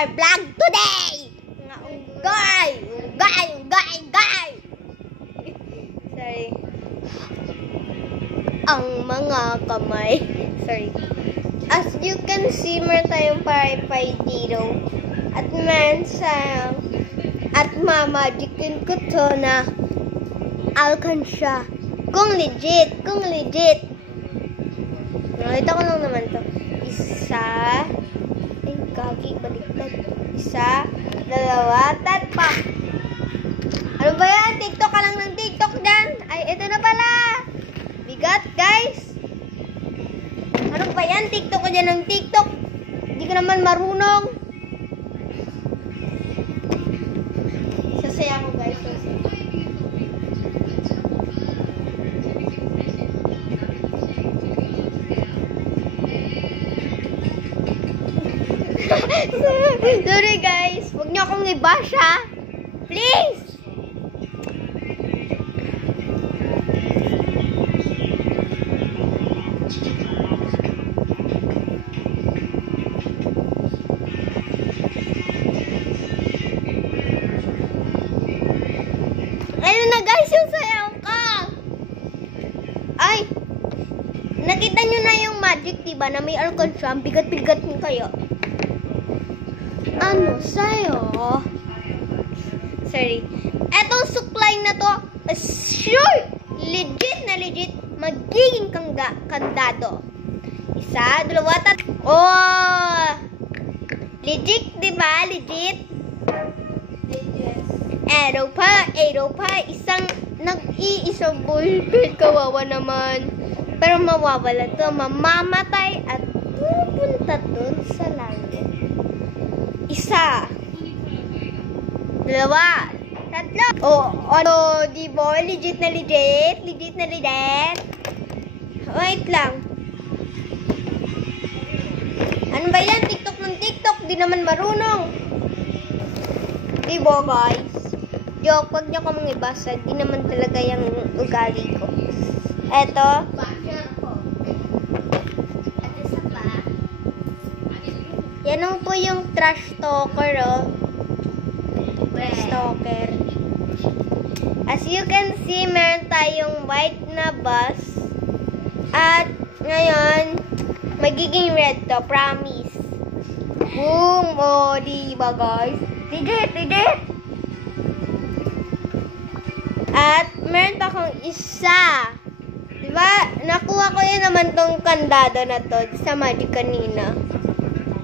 our vlog today! Ugay! Sorry. Ang mga kamay. Sorry. As you can see, meron tayong pay dito. At man sa... At mamagikin ko to na alkansya. Kung legit. Nakita ko lang naman to. Isa. Ay, gagi. Baliktad. Isa. Dalawa. Tatpa. Ano ba yan? TikTok ka lang ng TikTok dyan. Ay, ito na pala. Bigat, guys. Ano ba yan? TikTok ka dyan ng TikTok. Hindi ka naman marunong. Sasaya ko, guys. Sorry, guys. Huwag niyo akong i-bash, ha? Please! Ayun na, guys, yung sayaw ko. Ay! Nakita nyo na yung magic, diba? Na may alkansya. Bigat-bigat nyo kayo. Ano sa'yo? Sorry. Etong suklay na to, sure, legit, magiging kandado. Isa, dalawa, tatlo. Oh! Legit, diba? Legit. Araw pa, isang nag-iisang ballpen, kawawa naman. Pero mawawala to, mamamatay at pupunta dun sa langit. Isa. Dalawa. Tatlo. Oh, ano, di ba? Legit na legit. Wait lang. Ano ba yan? TikTok ng TikTok. Di naman marunong. Di ba, guys? Joke, wag niyo kamong ibasa. Di naman talaga yung ugali ko. Eto. Yan ang po yung trash talker, oh. Trash talker. As you can see, meron tayong white na bus. At ngayon, magiging red to. Promise. Boom! O, diba, guys? Legit! At meron pa akong isa. Diba? Nakuha ko yun naman tong kandado na to sa magic kanina.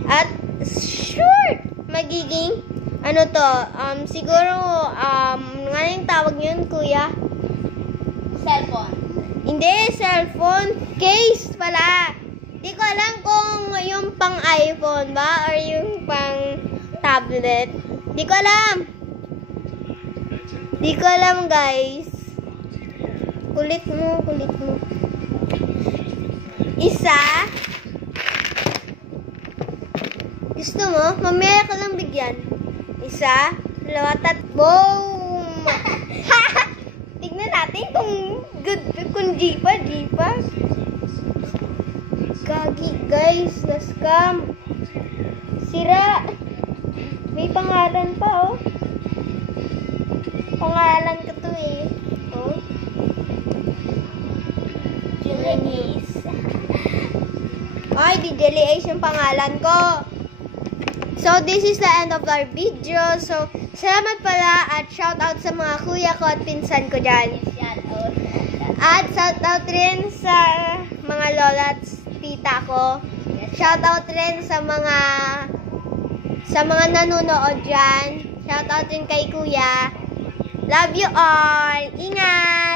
At sure, magiging ano to, siguro nga yung tawag yun, kuya? Cellphone. Hindi, cellphone. Case pala. Di ko alam kung yung pang iPhone ba or yung pang tablet. Di ko alam, guys. Kulit mo. Isa. Gusto mo? Mamaya ka lang bigyan. Isa, dalawa, tatlo. Boom! Tignan natin kung jipa. Gagi, guys. Na-scam. Sira. May pangalan pa, oh. Pangalan ko to, eh. Oh. Jelly Ace. Ay, di Jelly Ace yung pangalan ko. So, this is the end of our video. So, salamat pala at shoutout sa mga kuya ko at pinsan ko dyan. At shoutout rin sa mga lola at tita ko. Shoutout rin sa mga nanonood dyan. Shoutout rin kay kuya. Love you all. Ingat!